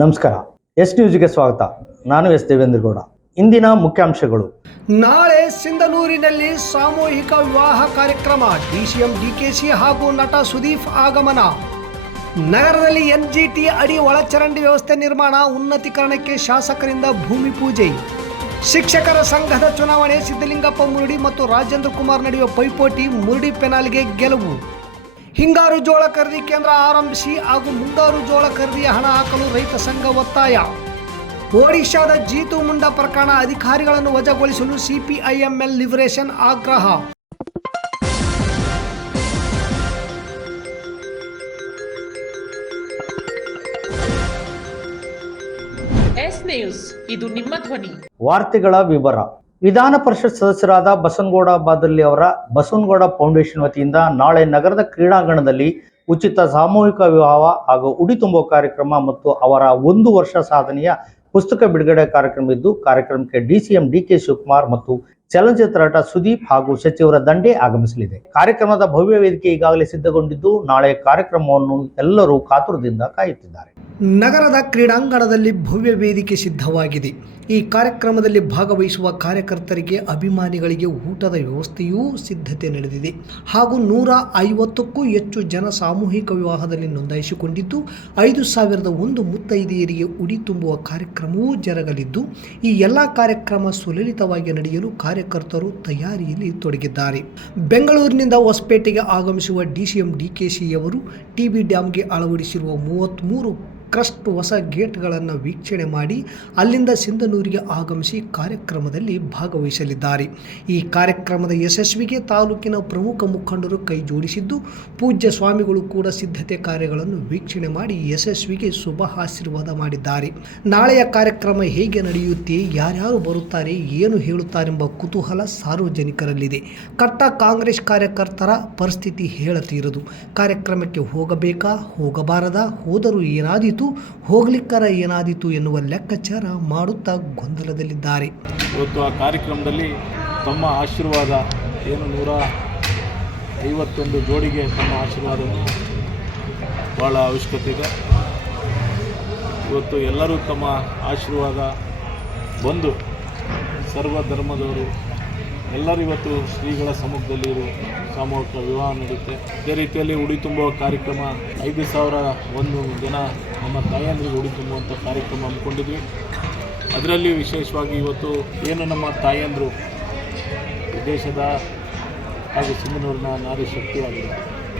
ನಮಸ್ಕಾರ. ಎಸ್ ನ್ಯೂಸ್ಗೆ ಸ್ವಾಗತ. ನಾನು ಎಸ್ ದೇವೇಂದ್ರಗೌಡ. ಇಂದಿನ ಮುಖ್ಯಾಂಶಗಳು. ನಾಳೆ ಸಿಂಧನೂರಿನಲ್ಲಿ ಸಾಮೂಹಿಕ ವಿವಾಹ ಕಾರ್ಯಕ್ರಮ. ಡಿಸಿಎಂ ಡಿಕೆಶಿ ಹಾಗೂ ನಟ ಸುದೀಪ್ ಆಗಮನ. ನಗರದಲ್ಲಿ ಎನ್ಜಿಟಿ ಅಡಿ ಒಳಚರಂಡಿ ವ್ಯವಸ್ಥೆ ನಿರ್ಮಾಣ, ಉನ್ನತೀಕರಣಕ್ಕೆ ಶಾಸಕರಿಂದ ಭೂಮಿ ಪೂಜೆ. ಶಿಕ್ಷಕರ ಸಂಘದ ಚುನಾವಣೆ, ಸಿದ್ದಲಿಂಗಪ್ಪ ಮುರುಡಿ ಮತ್ತು ರಾಜೇಂದ್ರ ಕುಮಾರ್ ನಡೆಯುವ ಪೈಪೋಟಿ, ಮುರುಡಿ ಪೆನಾಲ್ಗೆ ಗೆಲುವು. ಹಿಂಗಾರು ಜೋಳ ಖರೀದಿ ಕೇಂದ್ರ ಆರಂಭಿಸಿ ಹಾಗೂ ಮುಂಗಾರು ಜೋಳ ಖರೀದಿಯ ಹಣ ಹಾಕಲು ರೈತ ಸಂಘ ಒತ್ತಾಯ. ಒಡಿಶಾದ ಜೀತು ಮುಂಡಾ ಪ್ರಕರಣ, ಅಧಿಕಾರಿಗಳನ್ನು ವಜಾಗೊಳಿಸಲು ಸಿಪಿಐಎಂಎಲ್ ಲಿಬರೇಷನ್ ಆಗ್ರಹ. ಎಸ್ ನ್ಯೂಸ್, ಇದು ನಿಮ್ಮ ಧ್ವನಿ. ವಾರ್ತೆಗಳ ವಿವರ. ವಿಧಾನ ಪರಿಷತ್ ಸದಸ್ಯರಾದ ಬಸನಗೌಡ ಬಾದರ್ಲಿ ಅವರ ಬಸವನಗೌಡ ಫೌಂಡೇಶನ್ ವತಿಯಿಂದ ನಾಳೆ ನಗರದ ಕ್ರೀಡಾಂಗಣದಲ್ಲಿ ಉಚಿತ ಸಾಮೂಹಿಕ ವಿವಾಹ ಹಾಗೂ ಉಡಿ ತುಂಬುವ ಕಾರ್ಯಕ್ರಮ ಮತ್ತು ಅವರ 1 ವರ್ಷ ಸಾಧನೆಯ ಪುಸ್ತಕ ಬಿಡುಗಡೆ ಕಾರ್ಯಕ್ರಮ ಇದ್ದು, ಕಾರ್ಯಕ್ರಮಕ್ಕೆ ಡಿಸಿಎಂ ಡಿಕೆ ಶಿವಕುಮಾರ್ ಮತ್ತು ಚಲನಚಿತ್ರ ನಟ ಸುದೀಪ್ ಹಾಗೂ ಸಚಿವರ ದಂಡೆ ಆಗಮಿಸಲಿದೆ. ಕಾರ್ಯಕ್ರಮದ ಭವ್ಯ ವೇದಿಕೆ ಈಗಾಗಲೇ ಸಿದ್ಧಗೊಂಡಿದ್ದು, ನಾಳೆ ಕಾರ್ಯಕ್ರಮವನ್ನು ಎಲ್ಲರೂ ಕಾತುರದಿಂದ ಕಾಯುತ್ತಿದ್ದಾರೆ. ನಗರದ ಕ್ರೀಡಾಂಗಣದಲ್ಲಿ ಭವ್ಯ ವೇದಿಕೆ ಸಿದ್ಧವಾಗಿದೆ. ಈ ಕಾರ್ಯಕ್ರಮದಲ್ಲಿ ಭಾಗವಹಿಸುವ ಕಾರ್ಯಕರ್ತರಿಗೆ, ಅಭಿಮಾನಿಗಳಿಗೆ ಊಟದ ವ್ಯವಸ್ಥೆಯೂ ಸಿದ್ಧತೆ ನಡೆದಿದೆ. ಹಾಗೂ 150ಕ್ಕೂ ಹೆಚ್ಚು ಜನ ಸಾಮೂಹಿಕ ವಿವಾಹದಲ್ಲಿ ನೋಂದಾಯಿಸಿಕೊಂಡಿದ್ದು, 5,001 ಮುತ್ತೈದೆಯರಿಗೆ ಉಡಿ ತುಂಬುವ ಕಾರ್ಯಕ್ರಮವೂ ಜರುಗಲಿದ್ದು, ಈ ಎಲ್ಲ ಕಾರ್ಯಕ್ರಮ ಸುಲಲಿತವಾಗಿ ನಡೆಯಲು ಕಾರ್ಯಕರ್ತರು ತಯಾರಿಯಲ್ಲಿ ತೊಡಗಿದ್ದಾರೆ. ಬೆಂಗಳೂರಿನಿಂದ ಹೊಸಪೇಟೆಗೆ ಆಗಮಿಸುವ ಡಿಸಿಎಂ ಡಿಕೆಶಿಯವರು ಟಿಬಿ ಡ್ಯಾಂಗೆ ಅಳವಡಿಸಿರುವ 33 ಕ್ರಸ್ಟ್ ಹೊಸ ಗೇಟ್ಗಳನ್ನು ವೀಕ್ಷಣೆ ಮಾಡಿ ಅಲ್ಲಿಂದ ಸಿಂಧನೂರಿಗೆ ಆಗಮಿಸಿ ಕಾರ್ಯಕ್ರಮದಲ್ಲಿ ಭಾಗವಹಿಸಲಿದ್ದಾರೆ. ಈ ಕಾರ್ಯಕ್ರಮದ ಯಶಸ್ವಿಗೆ ತಾಲೂಕಿನ ಪ್ರಮುಖ ಮುಖಂಡರು ಕೈ ಜೋಡಿಸಿದ್ದು, ಪೂಜ್ಯ ಸ್ವಾಮಿಗಳು ಕೂಡ ಸಿದ್ಧತೆ ಕಾರ್ಯಗಳನ್ನು ವೀಕ್ಷಣೆ ಮಾಡಿ ಯಶಸ್ವಿಗೆ ಶುಭ ಆಶೀರ್ವಾದ ಮಾಡಿದ್ದಾರೆ. ನಾಳೆಯ ಕಾರ್ಯಕ್ರಮ ಹೇಗೆ ನಡೆಯುತ್ತೆ, ಯಾರ್ಯಾರು ಬರುತ್ತಾರೆ, ಏನು ಹೇಳುತ್ತಾರೆಂಬ ಕುತೂಹಲ ಸಾರ್ವಜನಿಕರಲ್ಲಿದೆ. ಕಟ್ಟ ಕಾಂಗ್ರೆಸ್ ಕಾರ್ಯಕರ್ತರ ಪರಿಸ್ಥಿತಿ ಹೇಳತೀರದು. ಕಾರ್ಯಕ್ರಮಕ್ಕೆ ಹೋಗಬೇಕಾ, ಹೋಗಬಾರದಾ, ಹೋದರೂ ಏನಾದೀತು, ಹೋಗ್ಲಿಕ್ಕರ ಏನಾದೀತು ಎನ್ನುವ ಲೆಕ್ಕಾಚಾರ ಮಾಡುತ್ತಾ ಗೊಂದಲದಲ್ಲಿದ್ದಾರೆ. ಇವತ್ತು ಆ ಕಾರ್ಯಕ್ರಮದಲ್ಲಿ ತಮ್ಮ ಆಶೀರ್ವಾದ ಏನು 151 ಜೋಡಿಗೆ ತಮ್ಮ ಆಶೀರ್ವಾದ ಭಾಳ ಅವಶ್ಯಕತೆ ಇದೆ. ಇವತ್ತು ಎಲ್ಲರೂ ತಮ್ಮ ಆಶೀರ್ವಾದ ಬಂದು ಸರ್ವ ಧರ್ಮದವರು ಎಲ್ಲರೂ ಇವತ್ತು ಶ್ರೀಗಳ ಸಮ್ಮುಖದಲ್ಲಿ ಸಾಮೂಹಿಕ ವಿವಾಹ ನಡೆಯುತ್ತೆ. ಇದೇ ರೀತಿಯಲ್ಲಿ ಉಡಿ ತುಂಬುವ ಕಾರ್ಯಕ್ರಮ 5,001 ಜನ ನಮ್ಮ ತಾಯಂದ್ರಿಗೆ ಉಡಿ ತುಂಬುವಂಥ ಕಾರ್ಯಕ್ರಮ ಹಮ್ಮಿಕೊಂಡಿದ್ವಿ. ಅದರಲ್ಲಿ ವಿಶೇಷವಾಗಿ ಇವತ್ತು ಏನು ನಮ್ಮ ತಾಯಂದರು ದೇಶದ ಹಾಗೂ ಸಿಂಧನೂರಿನ ನಾರಿ ಶಕ್ತಿಯಾಗಿದೆ,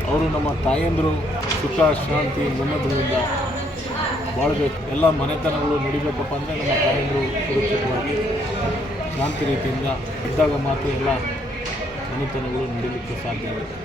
ಅವರು ನಮ್ಮ ತಾಯಂದರು ಸುಖ ಶಾಂತಿ ನೆಮ್ಮದಿಯಿಂದ ಬಾಳಬೇಕು. ಎಲ್ಲ ಮನೆತನಗಳು ನಡಿಬೇಕಪ್ಪ ಅಂದರೆ ನಮ್ಮ ತಾಯಂದರು ಸುರಕ್ಷಿತವಾಗಿ ಶಾಂತಿ ರೀತಿಯಿಂದ ಇದ್ದಾಗ ಮಾತ್ರ ಎಲ್ಲ ಮನೆತನಗಳು ನಡೀಲಿಕ್ಕೆ ಸಾಧ್ಯ ಆಗುತ್ತೆ.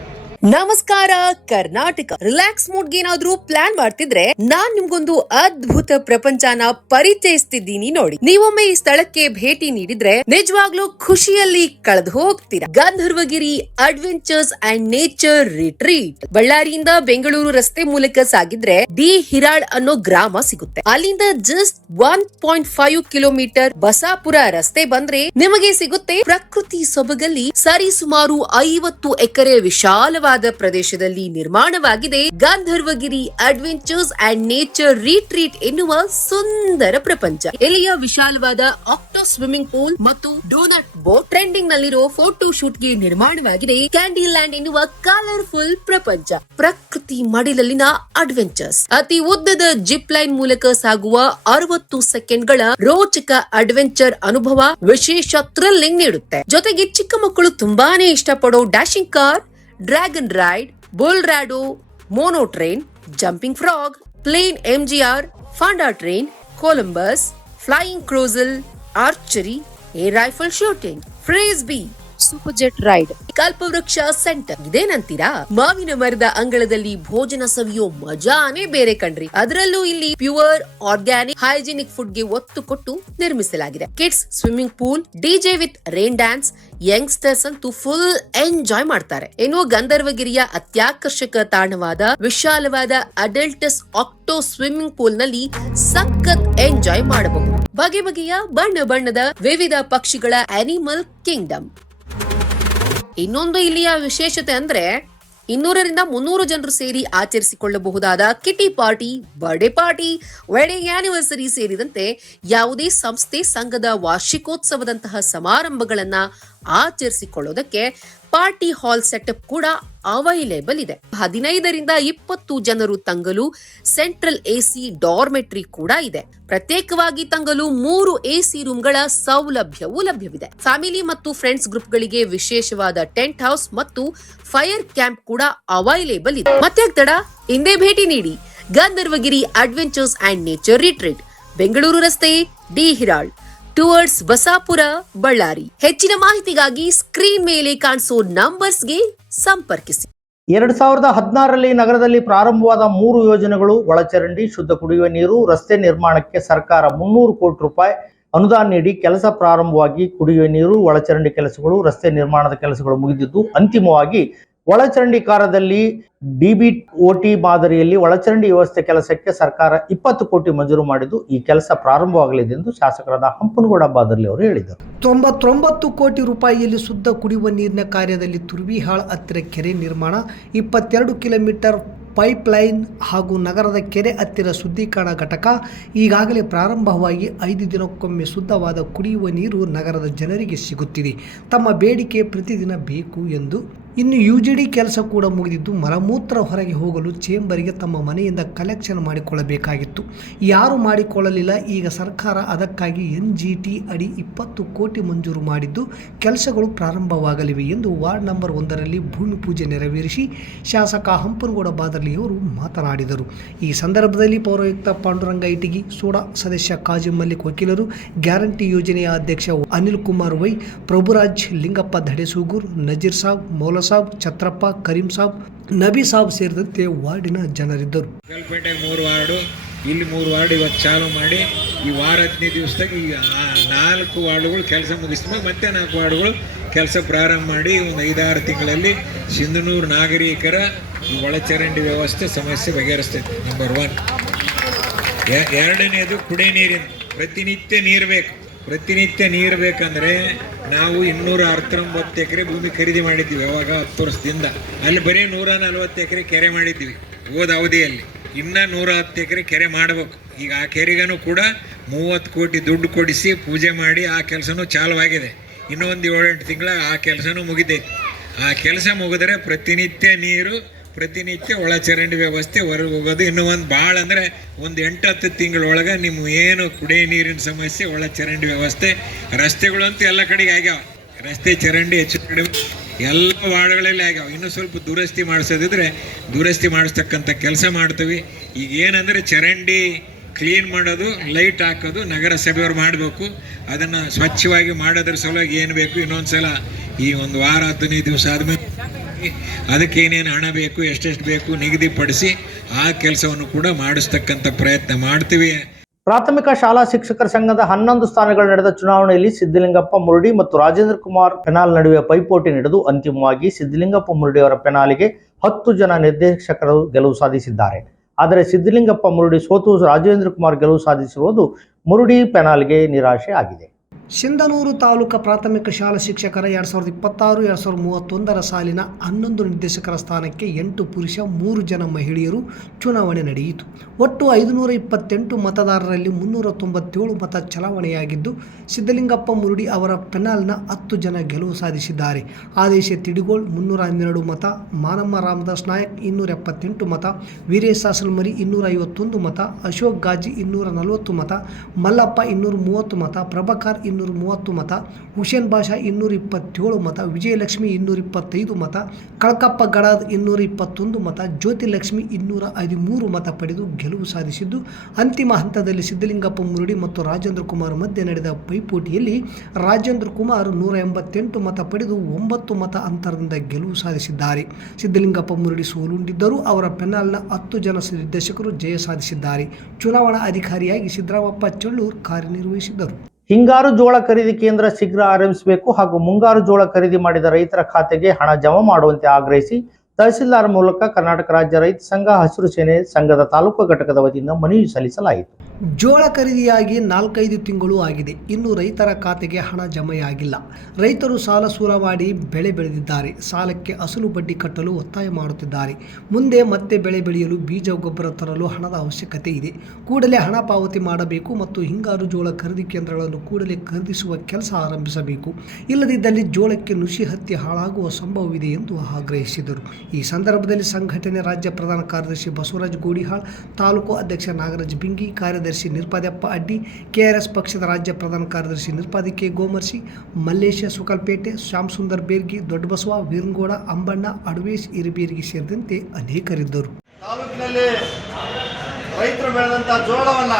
ನಮಸ್ಕಾರ ಕರ್ನಾಟಕ. ರಿಲ್ಯಾಕ್ಸ್ ಮೂಡ್ಗೆ ಏನಾದ್ರೂ ಪ್ಲಾನ್ ಮಾಡ್ತಿದ್ರೆ ನಾನ್ ನಿಮ್ಗೊಂದು ಅದ್ಭುತ ಪ್ರಪಂಚನ ಪರಿಚಯಿಸ್ತಿದ್ದೀನಿ ನೋಡಿ. ನೀವೊಮ್ಮೆ ಈ ಸ್ಥಳಕ್ಕೆ ಭೇಟಿ ನೀಡಿದ್ರೆ ನಿಜವಾಗ್ಲೂ ಖುಷಿಯಲ್ಲಿ ಕಳೆದು ಹೋಗ್ತೀರಾ. Gandharvagiri adventures and nature retreat. ಬಳ್ಳಾರಿಯಿಂದ ಬೆಂಗಳೂರು ರಸ್ತೆ ಮೂಲಕ ಸಾಗಿದ್ರೆ ಡಿ ಹಿರಾಳ್ ಅನ್ನೋ ಗ್ರಾಮ ಸಿಗುತ್ತೆ. ಅಲ್ಲಿಂದ ಜಸ್ಟ್ 1.5 ಕಿಲೋಮೀಟರ್ ಬಸಾಪುರ ರಸ್ತೆ ಬಂದ್ರೆ ನಿಮಗೆ ಸಿಗುತ್ತೆ ಪ್ರಕೃತಿ ಸೊಬಗಲ್ಲಿ ಸರಿಸುಮಾರು 50 ಎಕರೆ ವಿಶಾಲವಾದ ಪ್ರದೇಶದಲ್ಲಿ ನಿರ್ಮಾಣವಾಗಿದೆ Gandharvagiri adventures and nature retreat ಎನ್ನುವ ಸುಂದರ ಪ್ರಪಂಚ. ಇಲ್ಲಿಯ ವಿಶಾಲವಾದ ಆಕ್ಟೋ ಸ್ವಿಮ್ಮಿಂಗ್ ಪೂಲ್ ಮತ್ತು ಡೋನಟ್ ಬೋಟ್, ಟ್ರೆಂಡಿಂಗ್ ನಲ್ಲಿರೋ ಫೋಟೋ ಶೂಟ್ ಗೆ ನಿರ್ಮಾಣವಾಗಿದೆ ಕ್ಯಾಂಡಿ ಲ್ಯಾಂಡ್ ಎನ್ನುವ ಕಲರ್ಫುಲ್ ಪ್ರಪಂಚ. ಪ್ರಕೃತಿ ಮಡಿಲಲ್ಲಿನ ಅಡ್ವೆಂಚರ್ಸ್, ಅತಿ ಉದ್ದದ ಜಿಪ್ ಲೈನ್ ಮೂಲಕ ಸಾಗುವ 60 ಸೆಕೆಂಡ್ಗಳ ರೋಚಕ ಅಡ್ವೆಂಚರ್ ಅನುಭವ ವಿಶೇಷ ಥ್ರಿಲ್ಲಿಂಗ್ ನೀಡುತ್ತೆ. ಜೊತೆಗೆ ಚಿಕ್ಕ ಮಕ್ಕಳು ತುಂಬಾನೇ ಇಷ್ಟಪಡೋ dashing car, dragon ride, bull rodeo, mono train, jumping frog, plane MGR, ಫಾಂಡಾ train, Columbus, flying carousel, archery, air rifle shooting, frisbee, super jet ride, Kalpavriksha centre. ಇದೇನಂತೀರಾ? ಮಾವಿನ ಮರದ ಅಂಗಳದಲ್ಲಿ ಭೋಜನ ಸವಿಯೋ ಮಜಾನೇ ಬೇರೆ ಕಣ್ರಿ. ಅದರಲ್ಲೂ ಇಲ್ಲಿ ಪ್ಯೂರ್ ಆರ್ಗ್ಯಾನಿಕ್ ಹೈಜಿನಿಕ್ ಫುಡ್ ಗೆ ಒತ್ತು ಕೊಟ್ಟು ನಿರ್ಮಿಸಲಾಗಿದೆ. Kids swimming pool, DJ with rain dance, youngsters ಅಂತೂ ಫುಲ್ ಎಂಜಾಯ್ ಮಾಡ್ತಾರೆ. ಇನ್ನು ಗಂಧರ್ವಗಿರಿಯ ಅತ್ಯಾಕರ್ಷಕ ತಾಣವಾದ ವಿಶಾಲವಾದ ಅಡಲ್ಟಸ್ ಆಕ್ಟೋ ಸ್ವಿಮ್ಮಿಂಗ್ ಪೂಲ್ ನಲ್ಲಿ ಸಖತ್ ಎಂಜಾಯ್ ಮಾಡಬಹುದು. ಬಗೆ ಬಗೆಯ ಬಣ್ಣ ಬಣ್ಣದ ವಿವಿಧ ಪಕ್ಷಿಗಳ ಅನಿಮಲ್ ಕಿಂಗ್ಡಮ್. ಇನ್ನೊಂದು ಇಲ್ಲಿಯ ವಿಶೇಷತೆ ಅಂದ್ರೆ 200ರಿಂದ 300 ಜನರು ಸೇರಿ ಆಚರಿಸಿಕೊಳ್ಳಬಹುದಾದ kitty party, birthday party, wedding anniversary ಸೇರಿದಂತೆ ಯಾವುದೇ ಸಂಸ್ಥೆ ಸಂಘದ ವಾರ್ಷಿಕೋತ್ಸವದಂತಹ ಸಮಾರಂಭಗಳನ್ನ ಆಚರಿಸಿಕೊಳ್ಳೋದಕ್ಕೆ ಪಾರ್ಟಿ ಹಾಲ್ ಸೆಟಪ್ ಕೂಡ ಅವೈಲೇಬಲ್ ಇದೆ. 15ರಿಂದ 20 ಜನರು ತಂಗಲು ಸೆಂಟ್ರಲ್ ಎಸಿ ಡಾರ್ಮೆಟ್ರಿ ಕೂಡ ಇದೆ. ಪ್ರತ್ಯೇಕವಾಗಿ ತಂಗಲು 3 ಎಸಿ ರೂಮ್ಗಳ ಸೌಲಭ್ಯವೂ ಲಭ್ಯವಿದೆ. ಫ್ಯಾಮಿಲಿ ಮತ್ತು ಫ್ರೆಂಡ್ಸ್ ಗ್ರೂಪ್ಗಳಿಗೆ ವಿಶೇಷವಾದ ಟೆಂಟ್ ಹೌಸ್ ಮತ್ತು ಫೈರ್ ಕ್ಯಾಂಪ್ ಕೂಡ ಅವೈಲೇಬಲ್ ಇದೆ. ಮತ್ತೆ ತಡ ಹಿಂದೆ ಭೇಟಿ ನೀಡಿ Gandharvagiri adventures and nature retreat, Bengaluru ರಸ್ತೆ, ಡಿ ಹಿರಾಳ್ ಟುವರ್ಡ್ಸ್ ಬಸಾಪುರ, ಬಳ್ಳಾರಿ. ಹೆಚ್ಚಿನ ಮಾಹಿತಿಗಾಗಿ ಸ್ಕ್ರೀನ್ ಮೇಲೆ ಕಾಣಿಸೋ ನಂಬರ್ಸ್ಗೆ ಸಂಪರ್ಕಿಸಿ. 2016ರಲ್ಲಿ ನಗರದಲ್ಲಿ ಪ್ರಾರಂಭವಾದ 3 ಯೋಜನೆಗಳು ಒಳಚರಂಡಿ, ಶುದ್ಧ ಕುಡಿಯುವ ನೀರು, ರಸ್ತೆ ನಿರ್ಮಾಣಕ್ಕೆ ಸರ್ಕಾರ 300 ಕೋಟಿ ರೂಪಾಯಿ ಅನುದಾನ ನೀಡಿ ಕೆಲಸ ಪ್ರಾರಂಭವಾಗಿ ಕುಡಿಯುವ ನೀರು, ಒಳಚರಂಡಿ ಕೆಲಸಗಳು, ರಸ್ತೆ ನಿರ್ಮಾಣದ ಕೆಲಸಗಳು ಮುಗಿದಿದ್ದು ಅಂತಿಮವಾಗಿ ಒಳಚರಂಡಿ ಕಾರ್ಯದಲ್ಲಿ ಡಿಬಿಒಟಿ ಮಾದರಿಯಲ್ಲಿ ಒಳಚರಂಡಿ ವ್ಯವಸ್ಥೆ ಕೆಲಸಕ್ಕೆ ಸರ್ಕಾರ 20 ಕೋಟಿ ಮಂಜೂರು ಮಾಡಿದ್ದು ಈ ಕೆಲಸ ಪ್ರಾರಂಭವಾಗಲಿದೆ ಎಂದು ಶಾಸಕರಾದ ಹಂಪನಗೌಡ ಬಾದರ್ಲಿ ಅವರು ಹೇಳಿದರು. 99 ಕೋಟಿ ರೂಪಾಯಿಯಲ್ಲಿ ಶುದ್ಧ ಕುಡಿಯುವ ನೀರಿನ ಕಾರ್ಯದಲ್ಲಿ ತುರ್ವಿಹಾಳ್ ಹತ್ತಿರ ಕೆರೆ ನಿರ್ಮಾಣ, 22 ಕಿಲೋಮೀಟರ್ ಪೈಪ್ಲೈನ್ ಹಾಗೂ ನಗರದ ಕೆರೆ ಹತ್ತಿರ ಶುದ್ಧೀಕರಣ ಘಟಕ ಈಗಾಗಲೇ ಪ್ರಾರಂಭವಾಗಿ 5 ದಿನಕ್ಕೊಮ್ಮೆ ಶುದ್ಧವಾದ ಕುಡಿಯುವ ನೀರು ನಗರದ ಜನರಿಗೆ ಸಿಗುತ್ತಿದೆ. ತಮ್ಮ ಬೇಡಿಕೆ ಪ್ರತಿದಿನ ಬೇಕು ಎಂದು. ಇನ್ನು ಯುಜಿಡಿ ಕೆಲಸ ಕೂಡ ಮುಗಿದಿದ್ದು ಮಲಮೂತ್ರ ಹೊರಗೆ ಹೋಗಲು ಚೇಂಬರ್ಗೆ ತಮ್ಮ ಮನೆಯಿಂದ ಕಲೆಕ್ಷನ್ ಮಾಡಿಕೊಳ್ಳಬೇಕಾಗಿತ್ತು. ಯಾರು ಮಾಡಿಕೊಳ್ಳಲಿಲ್ಲ. ಈಗ ಸರ್ಕಾರ ಅದಕ್ಕಾಗಿ NGT ಅಡಿ 20 ಕೋಟಿ ಮಂಜೂರು ಮಾಡಿದ್ದು ಕೆಲಸಗಳು ಪ್ರಾರಂಭವಾಗಲಿವೆ ಎಂದು ವಾರ್ಡ್ ನಂಬರ್ 1ರಲ್ಲಿ ಭೂಮಿ ಪೂಜೆ ನೆರವೇರಿಸಿ ಶಾಸಕ ಹಂಪನಗೌಡ ಬಾದರ್ಲಿಯವರು ಮಾತನಾಡಿದರು. ಈ ಸಂದರ್ಭದಲ್ಲಿ ಪೌರಾಯುಕ್ತ ಪಾಂಡುರಂಗ ಇಟಗಿ, ಸೋಡಾ ಸದಸ್ಯ ಕಾಜಿ ಮಲ್ಲಿಕ್, ವಕೀಲರು, ಗ್ಯಾರಂಟಿ ಯೋಜನೆಯ ಅಧ್ಯಕ್ಷ ಅನಿಲ್ ಕುಮಾರ್ ವೈ, ಪ್ರಭುರಾಜ್, ಲಿಂಗಪ್ಪ ಧಡೆಸೂಗೂರ್, ನಜೀರ್ ಸಾಬ್, ಮೌಲಾ ಸಾಬ್, ಛತ್ರಪ್ಪ, ಕರೀಂ ಸಾಬ್, ನಬಿ ಸಾಬ್ ಸೇರಿದಂತೆ ವಾರ್ಡಿನ ಜನರಿದ್ದರು. ಕಲ್ಪೇಟೆ 3 ವಾರ್ಡು, ಇಲ್ಲಿ 3 ವಾರ್ಡ್ ಇವತ್ತು ಚಾಲು ಮಾಡಿ ಈ ವಾರ 15 ದಿವಸದಾಗ ಈ 4 ವಾರ್ಡುಗಳು ಕೆಲಸ ಮುಗಿಸ್ಮೇಲೆ ಮತ್ತೆ 4 ವಾರ್ಡುಗಳು ಕೆಲಸ ಪ್ರಾರಂಭ ಮಾಡಿ ಒಂದು 5-6 ತಿಂಗಳಲ್ಲಿ ಸಿಂಧನೂರು ನಾಗರಿಕರ ಈ ಒಳಚರಂಡಿ ವ್ಯವಸ್ಥೆ ಸಮಸ್ಯೆ ಬಗೆಹರಿಸ್ತೈತೆ. ನಂಬರ್ 1. ಎರಡನೇದು ಕುಡಿಯ ನೀರಿನ ಪ್ರತಿನಿತ್ಯ ನೀರು ಬೇಕು. ಪ್ರತಿನಿತ್ಯ ನೀರು ಬೇಕಂದ್ರೆ ನಾವು 219 ಎಕರೆ ಭೂಮಿ ಖರೀದಿ ಮಾಡಿದ್ವಿ ಅವಾಗ 10 ವರ್ಷದಿಂದ. ಅಲ್ಲಿ ಬರೀ 140 ಎಕರೆ ಕೆರೆ ಮಾಡಿದ್ವಿ ಹೋದ ಅವಧಿಯಲ್ಲಿ. ಇನ್ನು 110 ಎಕರೆ ಕೆರೆ ಮಾಡಬೇಕು. ಈಗ ಆ ಕೆರೆಗೂ ಕೂಡ 30 ಕೋಟಿ ದುಡ್ಡು ಕೊಡಿಸಿ ಪೂಜೆ ಮಾಡಿ ಆ ಕೆಲಸನೂ ಚಾಲುವಾಗಿದೆ. ಇನ್ನೊಂದು 7-8 ತಿಂಗಳ ಆ ಕೆಲಸನೂ ಮುಗಿದೈತಿ. ಆ ಕೆಲಸ ಮುಗಿದ್ರೆ ಪ್ರತಿನಿತ್ಯ ನೀರು, ಪ್ರತಿನಿತ್ಯ ಒಳಚರಂಡಿ ವ್ಯವಸ್ಥೆ ಹೊರಗೆ ಹೋಗೋದು. ಇನ್ನೂ ಒಂದು ಭಾಳ ಅಂದರೆ ಒಂದು 8-10 ತಿಂಗಳೊಳಗೆ ನಿಮ್ಮ ಏನು ಕುಡಿಯ ನೀರಿನ ಸಮಸ್ಯೆ, ಒಳಚರಂಡಿ ವ್ಯವಸ್ಥೆ, ರಸ್ತೆಗಳಂತೂ ಎಲ್ಲ ಕಡೆಗೆ ಆಗ್ಯಾವ. ರಸ್ತೆ ಚರಂಡಿ ಹೆಚ್ಚು ಕಡಿಮೆ ಎಲ್ಲ ವಾರ್ಡ್ಗಳಲ್ಲಿ ಆಗ್ಯಾವ. ಇನ್ನೂ ಸ್ವಲ್ಪ ದುರಸ್ತಿ ಮಾಡಿಸೋದಿದ್ರೆ ದುರಸ್ತಿ ಮಾಡಿಸ್ತಕ್ಕಂಥ ಕೆಲಸ ಮಾಡ್ತೀವಿ. ಈಗ ಏನಂದರೆ ಚರಂಡಿ ಕ್ಲೀನ್ ಮಾಡೋದು, ಲೈಟ್ ಹಾಕೋದು ನಗರಸಭೆಯವ್ರು ಮಾಡಬೇಕು. ಅದನ್ನು ಸ್ವಚ್ಛವಾಗಿ ಮಾಡೋದ್ರ ಸಲುವಾಗಿ ಏನು ಬೇಕು ಇನ್ನೊಂದು ಸಲ ಈ ಒಂದು ವಾರ 15 ದಿವಸ ಆದಮೇಲೆ ಅದಕ್ಕೆ ಏನೇನು ಹಣ ಬೇಕು, ಎಷ್ಟೆಷ್ಟು ಬೇಕು ನಿಗದಿಪಡಿಸಿ ಆ ಕೆಲಸವನ್ನು ಕೂಡ ಮಾಡಿಸ್ತಕ್ಕಂಥ ಪ್ರಯತ್ನ ಮಾಡ್ತೀವಿ. ಪ್ರಾಥಮಿಕ ಶಾಲಾ ಶಿಕ್ಷಕರ ಸಂಘದ 11 ಸ್ಥಾನಗಳು ನಡೆದ ಚುನಾವಣೆಯಲ್ಲಿ ಸಿದ್ದಲಿಂಗಪ್ಪ ಮುರುಡಿ ಮತ್ತು ರಾಜೇಂದ್ರ ಕುಮಾರ್ ಪೆನಾಲ್ ನಡುವೆ ಪೈಪೋಟಿ ನಡೆದು ಅಂತಿಮವಾಗಿ ಸಿದ್ದಲಿಂಗಪ್ಪ ಮುರುಡಿ ಅವರ ಪೆನಾಲಿಗೆ 10 ಜನ ನಿರ್ದೇಶಕರು ಗೆಲುವು ಸಾಧಿಸಿದ್ದಾರೆ. ಆದರೆ ಸಿದ್ದಲಿಂಗಪ್ಪ ಮುರುಡಿ ಸೋತು ರಾಜೇಂದ್ರ ಕುಮಾರ್ ಗೆಲುವು ಸಾಧಿಸಿರುವುದು ಮುರುಡಿ ಪೆನಾಲ್ಗೆ ನಿರಾಶೆ ಆಗಿದೆ. ಸಿಂಧನೂರು ತಾಲೂಕು ಪ್ರಾಥಮಿಕ ಶಾಲಾ ಶಿಕ್ಷಕರ 2026-2031 ಸಾಲಿನ 11 ನಿರ್ದೇಶಕರ ಸ್ಥಾನಕ್ಕೆ 8 ಪುರುಷ 3 ಜನ ಮಹಿಳೆಯರು ಚುನಾವಣೆ ನಡೆಯಿತು. ಒಟ್ಟು 528 ಮತದಾರರಲ್ಲಿ 397 ಮತ ಚಲಾವಣೆಯಾಗಿದ್ದು ಸಿದ್ದಲಿಂಗಪ್ಪ ಮುರುಡಿ ಅವರ ಪೆನಾಲ್ನ 10 ಜನ ಗೆಲುವು ಸಾಧಿಸಿದ್ದಾರೆ. ಆದೇಶ ತಿಡಿಗೋಳ್ 312 ಮತ, ಮಾನಮ್ಮ ರಾಮದಾಸ್ ನಾಯಕ್ 278 ಮತ, ವೀರೇಶ್ ಸಾಸಲ್ಮರಿ 251 ಮತ, ಅಶೋಕ್ ಗಾಜಿ 240 ಮತ, ಮಲ್ಲಪ್ಪ 230 ಮತ, ಪ್ರಭಾಕರ್ 230 ಮತ, ಹುಸೇನ್ ಬಾಷಾ 227 ಮತ, ವಿಜಯಲಕ್ಷ್ಮಿ 225 ಮತ, ಕಳಕಪ್ಪ ಗಡಾದ್ 221 ಮತ, ಜ್ಯೋತಿಲಕ್ಷ್ಮಿ 213 ಮತ ಪಡೆದು ಗೆಲುವು ಸಾಧಿಸಿದ್ದು ಅಂತಿಮ ಹಂತದಲ್ಲಿ ಸಿದ್ದಲಿಂಗಪ್ಪ ಮುರುಡಿ ಮತ್ತು ರಾಜೇಂದ್ರ ಕುಮಾರ್ ಮಧ್ಯೆ ನಡೆದ ಪೈಪೋಟಿಯಲ್ಲಿ ರಾಜೇಂದ್ರ ಕುಮಾರ್ 188 ಮತ ಪಡೆದು 9 ಮತ ಅಂತರದಿಂದ ಗೆಲುವು ಸಾಧಿಸಿದ್ದಾರೆ. ಸಿದ್ದಲಿಂಗಪ್ಪ ಮುರುಡಿ ಸೋಲುಂಡಿದ್ದರೂ ಅವರ ಪೆನಾಲ್ನ 10 ಜನ ನಿರ್ದೇಶಕರು ಜಯ ಸಾಧಿಸಿದ್ದಾರೆ. ಚುನಾವಣಾ ಅಧಿಕಾರಿಯಾಗಿ ಸಿದ್ದರಾಮಪ್ಪ ಚಳ್ಳೂರ್ ಕಾರ್ಯನಿರ್ವಹಿಸಿದ್ದರು. ಹಿಂಗಾರು ಜೋಳ ಖರೀದಿ ಕೇಂದ್ರ ಶೀಘ್ರ ಆರಂಭಿಸಬೇಕು ಹಾಗೂ ಮುಂಗಾರು ಜೋಳ ಖರೀದಿ ಮಾಡಿದ ರೈತರ ಖಾತೆಗೆ ಹಣ ಜಮಾ ಮಾಡುವಂತೆ ಆಗ್ರಹಿಸಿ ತಹಸೀಲ್ದಾರ್ ಮೂಲಕ ಕರ್ನಾಟಕ ರಾಜ್ಯ ರೈತ ಸಂಘ ಹಸಿರು ಸೇನೆ ಸಂಘದ ತಾಲೂಕು ಘಟಕದ ವತಿಯಿಂದ ಮನವಿ ಸಲ್ಲಿಸಲಾಯಿತು. ಜೋಳ ಖರೀದಿಯಾಗಿ 4-5 ತಿಂಗಳು ಆಗಿದೆ. ಇನ್ನು ರೈತರ ಖಾತೆಗೆ ಹಣ ಜಮೆಯಾಗಿಲ್ಲ. ರೈತರು ಸಾಲ ಸೂಲ ಮಾಡಿ ಬೆಳೆ ಬೆಳೆದಿದ್ದಾರೆ. ಸಾಲಕ್ಕೆ ಅಸಲು ಬಡ್ಡಿ ಕಟ್ಟಲು ಒತ್ತಾಯ ಮಾಡುತ್ತಿದ್ದಾರೆ. ಮುಂದೆ ಮತ್ತೆ ಬೆಳೆ ಬೆಳೆಯಲು ಬೀಜ ಗೊಬ್ಬರ ತರಲು ಹಣದ ಅವಶ್ಯಕತೆ ಇದೆ. ಕೂಡಲೇ ಹಣ ಪಾವತಿ ಮಾಡಬೇಕು ಮತ್ತು ಹಿಂಗಾರು ಜೋಳ ಖರೀದಿ ಕೇಂದ್ರಗಳನ್ನು ಕೂಡಲೇ ಖರೀದಿಸುವ ಕೆಲಸ ಆರಂಭಿಸಬೇಕು. ಇಲ್ಲದಿದ್ದಲ್ಲಿ ಜೋಳಕ್ಕೆ ನುಸಿ ಹತ್ತಿ ಹಾಳಾಗುವ ಸಂಭವವಿದೆ ಎಂದು ಆಗ್ರಹಿಸಿದರು. ಈ ಸಂದರ್ಭದಲ್ಲಿ ಸಂಘಟನೆ ರಾಜ್ಯ ಪ್ರಧಾನ ಕಾರ್ಯದರ್ಶಿ ಬಸವರಾಜ ಗೋಡಿಹಾಳ್, ತಾಲೂಕು ಅಧ್ಯಕ್ಷ ನಾಗರಾಜ್ ಬಿಂಗಿ, ಕಾರ್ಯದರ್ಶಿ ನಿರ್ಪಾದ್ಯಪ್ಪ ಅಡ್ಡಿ, ಕೆಆರ್ಎಸ್ ಪಕ್ಷದ ರಾಜ್ಯ ಪ್ರಧಾನ ಕಾರ್ಯದರ್ಶಿ ನಿರ್ಪಾದಿ ಕೆ ಗೋಮರ್ಸಿ, ಮಲ್ಲೇಶ ಸುಕಲ್ಪೇಟೆ, ಶ್ಯಾಮ್ ಸುಂದರ್ ಬೇರ್ಗಿ, ದೊಡ್ಡಬಸವ, ವೀರನಗೌಡ, ಅಂಬಣ್ಣ, ಅಡವೇಶ್ ಇರಿಬೇರ್ಗಿ ಸೇರಿದಂತೆ ಅನೇಕರಿದ್ದರು. ತಾಲೂಕಿನಲ್ಲಿ ರೈತರು ಬೆಳೆದಂಥ ಜೋಳವನ್ನ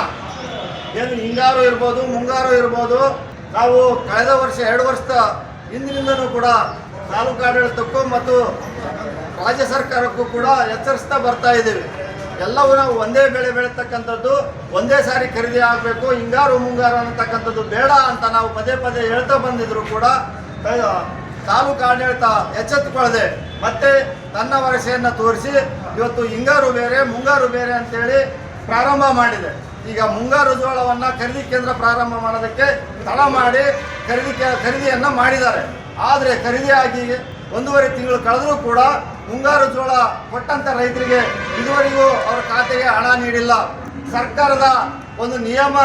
ಏನು ಹಿಂಗಾರು ಇರ್ಬೋದು, ಮುಂಗಾರು ಇರ್ಬೋದು, ನಾವು ಕಳೆದ ವರ್ಷ 2 ವರ್ಷದ ಹಿಂದಿನಿಂದನೂ ಕೂಡ ತಾಲೂಕು ಆಡಳಿತಕ್ಕೂ ಮತ್ತು ರಾಜ್ಯ ಸರ್ಕಾರಕ್ಕೂ ಕೂಡ ಎಚ್ಚರಿಸ್ತಾ ಬರ್ತಾ ಇದ್ದೀವಿ. ಎಲ್ಲವೂ ನಾವು ಒಂದೇ ಬೆಳೆ ಬೆಳೀತಕ್ಕಂಥದ್ದು, ಒಂದೇ ಸಾರಿ ಖರೀದಿ ಆಗಬೇಕು, ಹಿಂಗಾರು ಮುಂಗಾರು ಅನ್ನತಕ್ಕಂಥದ್ದು ಬೇಡ ಅಂತ ನಾವು ಪದೇ ಪದೇ ಹೇಳ್ತಾ ಬಂದಿದ್ರು ಕೂಡ ತಾಲೂಕು ಆಡಳಿತ ಎಚ್ಚೆತ್ತುಕೊಳ್ಳದೆ ಮತ್ತೆ ತನ್ನ ವರಸೆಯನ್ನು ತೋರಿಸಿ ಇವತ್ತು ಹಿಂಗಾರು ಬೇರೆ ಮುಂಗಾರು ಬೇರೆ ಅಂತೇಳಿ ಪ್ರಾರಂಭ ಮಾಡಿದೆ. ಈಗ ಮುಂಗಾರು ಜೋಳವನ್ನು ಖರೀದಿ ಕೇಂದ್ರ ಪ್ರಾರಂಭ ಮಾಡೋದಕ್ಕೆ ತಡ ಮಾಡಿ ಖರೀದಿಯನ್ನು ಮಾಡಿದ್ದಾರೆ. ಆದರೆ ಖರೀದಿಯಾಗಿ 1.5 ತಿಂಗಳು ಕಳೆದರೂ ಕೂಡ ಮುಂಗಾರು ಜೋಳ ಕೊಟ್ಟಂಥ ರೈತರಿಗೆ ಇದುವರೆಗೂ ಅವರ ಖಾತೆಗೆ ಹಣ ನೀಡಿಲ್ಲ. ಸರ್ಕಾರದ ಒಂದು ನಿಯಮ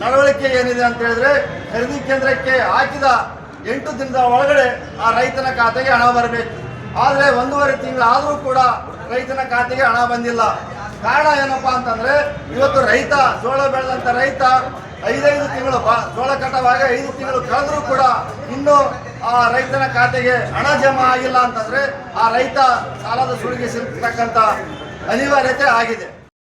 ನಡವಳಿಕೆ ಏನಿದೆ ಅಂತ ಹೇಳಿದ್ರೆ, ಖರೀದಿ ಕೇಂದ್ರಕ್ಕೆ ಹಾಕಿದ 8 ದಿನದ ಒಳಗಡೆ ಆ ರೈತನ ಖಾತೆಗೆ ಹಣ ಬರಬೇಕು. ಆದರೆ 1.5 ತಿಂಗಳು ಆದರೂ ಕೂಡ ರೈತನ ಖಾತೆಗೆ ಹಣ ಬಂದಿಲ್ಲ. ಕಾರಣ ಏನಪ್ಪಾ ಅಂತಂದ್ರೆ, ಇವತ್ತು ರೈತ ಜೋಳ ಬೆಳೆದಂಥ ರೈತ 5 ತಿಂಗಳು ಜೋಳ ಕಟಾವಾಗ 5 ತಿಂಗಳು ಕಳೆದರೂ ಕೂಡ ಇನ್ನೂ ಆ ರೈತನ ಖಾತೆಗೆ ಹಣ ಜಮಾ ಆಗಿಲ್ಲ ಅಂತಂದ್ರೆ ಆ ರೈತ ಸಾಲದ ಸುಳಿಗೆ ಸಿಲುಕತಕ್ಕಂಥ ಅನಿವಾರ್ಯತೆ ಆಗಿದೆ.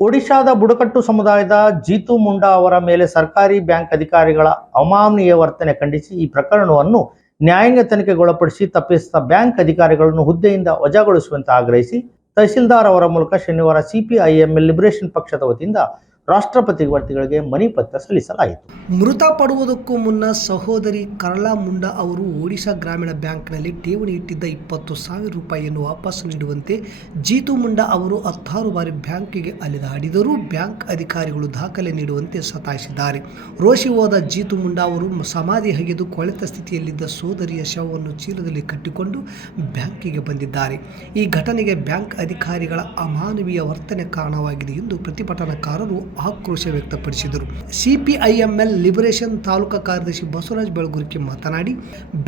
ಒಡಿಶಾದ ಬುಡಕಟ್ಟು ಸಮುದಾಯದ ಜೀತು ಮುಂಡಾ ಅವರ ಮೇಲೆ ಸರ್ಕಾರಿ ಬ್ಯಾಂಕ್ ಅಧಿಕಾರಿಗಳ ಅಮಾನವೀಯ ವರ್ತನೆ ಖಂಡಿಸಿ ಈ ಪ್ರಕರಣವನ್ನು ನ್ಯಾಯಾಂಗ ತನಿಖೆಗೊಳಪಡಿಸಿ ತಪ್ಪಿಸಿದ ಬ್ಯಾಂಕ್ ಅಧಿಕಾರಿಗಳನ್ನು ಹುದ್ದೆಯಿಂದ ವಜಾಗೊಳಿಸುವಂತೆ ಆಗ್ರಹಿಸಿ ತಹಸೀಲ್ದಾರ್ ಅವರ ಮೂಲಕ ಶನಿವಾರ ಸಿಪಿಐಎಂಎಲ್ ಲಿಬರೇಷನ್ ಪಕ್ಷದ ವತಿಯಿಂದ ರಾಷ್ಟ್ರಪತಿಗಳಿಗೆ ಮನವಿ ಪತ್ರ ಸಲ್ಲಿಸಲಾಯಿತು. ಮೃತಪಡುವುದಕ್ಕೂ ಮುನ್ನ ಸಹೋದರಿ ಕರಳಾ ಮುಂಡಾ ಅವರು ಒಡಿಶಾ ಗ್ರಾಮೀಣ ಬ್ಯಾಂಕ್ನಲ್ಲಿ ಠೇವಣಿ ಇಟ್ಟಿದ್ದ 20,000 ರೂಪಾಯಿಯನ್ನು ವಾಪಸ್ ನೀಡುವಂತೆ ಜೀತು ಮುಂಡಾ ಅವರು 16 ಬಾರಿ ಬ್ಯಾಂಕಿಗೆ ಅಲೆದಾಡಿದರೂ ಬ್ಯಾಂಕ್ ಅಧಿಕಾರಿಗಳು ದಾಖಲೆ ನೀಡುವಂತೆ ಸತಾಯಿಸಿದ್ದಾರೆ. ರೋಷಿ ಹೋದ ಜೀತು ಮುಂಡಾ ಅವರು ಸಮಾಧಿ ಹಗೆದು ಕೊಳೆತ ಸ್ಥಿತಿಯಲ್ಲಿದ್ದ ಸೋದರಿಯ ಶವವನ್ನು ಚೀಲದಲ್ಲಿ ಕಟ್ಟಿಕೊಂಡು ಬ್ಯಾಂಕಿಗೆ ಬಂದಿದ್ದಾರೆ. ಈ ಘಟನೆಗೆ ಬ್ಯಾಂಕ್ ಅಧಿಕಾರಿಗಳ ಅಮಾನವೀಯ ವರ್ತನೆ ಕಾರಣವಾಗಿದೆ ಎಂದು ಪ್ರತಿಭಟನಾಕಾರರು ಆಕ್ರೋಶ ವ್ಯಕ್ತಪಡಿಸಿದರು. ಸಿಪಿಐಎಂಎಲ್ ಲಿಬರೇಷನ್ ತಾಲೂಕಾ ಕಾರ್ಯದರ್ಶಿ ಬಸವರಾಜ ಬೆಳಗುರ್ಕಿ ಮಾತನಾಡಿ,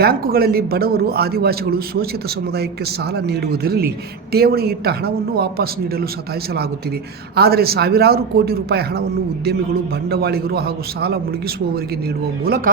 ಬ್ಯಾಂಕುಗಳಲ್ಲಿ ಬಡವರು, ಆದಿವಾಸಿಗಳು, ಶೋಷಿತ ಸಮುದಾಯಕ್ಕೆ ಸಾಲ ನೀಡುವುದರಲ್ಲಿ ಠೇವಣಿ ಇಟ್ಟ ಹಣವನ್ನು ವಾಪಸ್ ನೀಡಲು ಸತಾಯಿಸಲಾಗುತ್ತಿದೆ. ಆದರೆ ಸಾವಿರಾರು ಕೋಟಿ ರೂಪಾಯಿ ಹಣವನ್ನು ಉದ್ಯಮಿಗಳು, ಬಂಡವಾಳಿಗರು ಹಾಗೂ ಸಾಲ ಮುಳುಗಿಸುವವರಿಗೆ ನೀಡುವ ಮೂಲಕ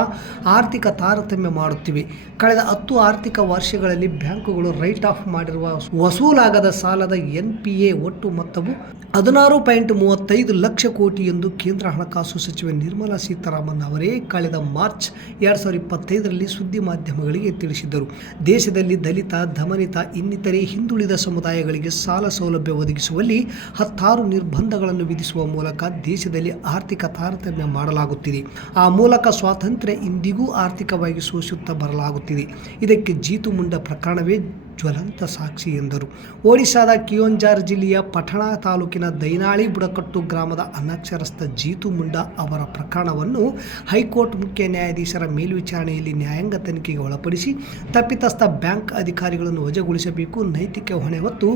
ಆರ್ಥಿಕ ತಾರತಮ್ಯ ಮಾಡುತ್ತಿವೆ. ಕಳೆದ 10 ಆರ್ಥಿಕ ವರ್ಷಗಳಲ್ಲಿ ಬ್ಯಾಂಕುಗಳು ರೈಟ್ ಆಫ್ ಮಾಡಿರುವ ವಸೂಲಾಗದ ಸಾಲದ NPA ಒಟ್ಟು ಮೊತ್ತವು 16.35 ಲಕ್ಷ ಕೋಟಿ ಎಂದು ಕೇಂದ್ರ ಹಣಕಾಸು ಸಚಿವೆ ನಿರ್ಮಲಾ ಸೀತಾರಾಮನ್ ಅವರೇ ಕಳೆದ ಮಾರ್ಚ್ 2025ರಲ್ಲಿ ಸುದ್ದಿ ಮಾಧ್ಯಮಗಳಿಗೆ ತಿಳಿಸಿದ್ದರು. ದೇಶದಲ್ಲಿ ದಲಿತ, ದಮನಿತ, ಇನ್ನಿತರೆ ಹಿಂದುಳಿದ ಸಮುದಾಯಗಳಿಗೆ ಸಾಲ ಸೌಲಭ್ಯ ಒದಗಿಸುವಲ್ಲಿ 16 ನಿರ್ಬಂಧಗಳನ್ನು ವಿಧಿಸುವ ಮೂಲಕ ದೇಶದಲ್ಲಿ ಆರ್ಥಿಕ ತಾರತಮ್ಯ ಮಾಡಲಾಗುತ್ತಿದೆ. ಆ ಮೂಲಕ ಸ್ವಾತಂತ್ರ್ಯ ಇಂದಿಗೂ ಆರ್ಥಿಕವಾಗಿ ಶೋಷಿಸುತ್ತಾ ಬರಲಾಗುತ್ತಿದೆ. ಇದಕ್ಕೆ ಜೀತು ಮುಂಡಾ ಪ್ರಕರಣವೇ ಜ್ವಲಂತ ಸಾಕ್ಷಿ ಎಂದರು. ಒಡಿಶಾದ ಕಿಯೋಂಜಾರ್ ಜಿಲ್ಲೆಯ ಪಠಣಾ ತಾಲೂಕಿನ ದೈನಾಳಿ ಬುಡಕಟ್ಟು ಗ್ರಾಮದ ಅನಕ್ಷರಸ್ಥ ಜೀತು ಮುಂಡಾ ಅವರ ಪ್ರಕರಣವನ್ನು ಹೈಕೋರ್ಟ್ ಮುಖ್ಯ ನ್ಯಾಯಾಧೀಶರ ಮೇಲ್ವಿಚಾರಣೆಯಲ್ಲಿ ನ್ಯಾಯಾಂಗ ತನಿಖೆಗೆ ಒಳಪಡಿಸಿ ತಪ್ಪಿತಸ್ಥ ಬ್ಯಾಂಕ್ ಅಧಿಕಾರಿಗಳನ್ನು ವಜಾಗೊಳಿಸಬೇಕು, ನೈತಿಕ ಹೊಣೆ ಹೊತ್ತು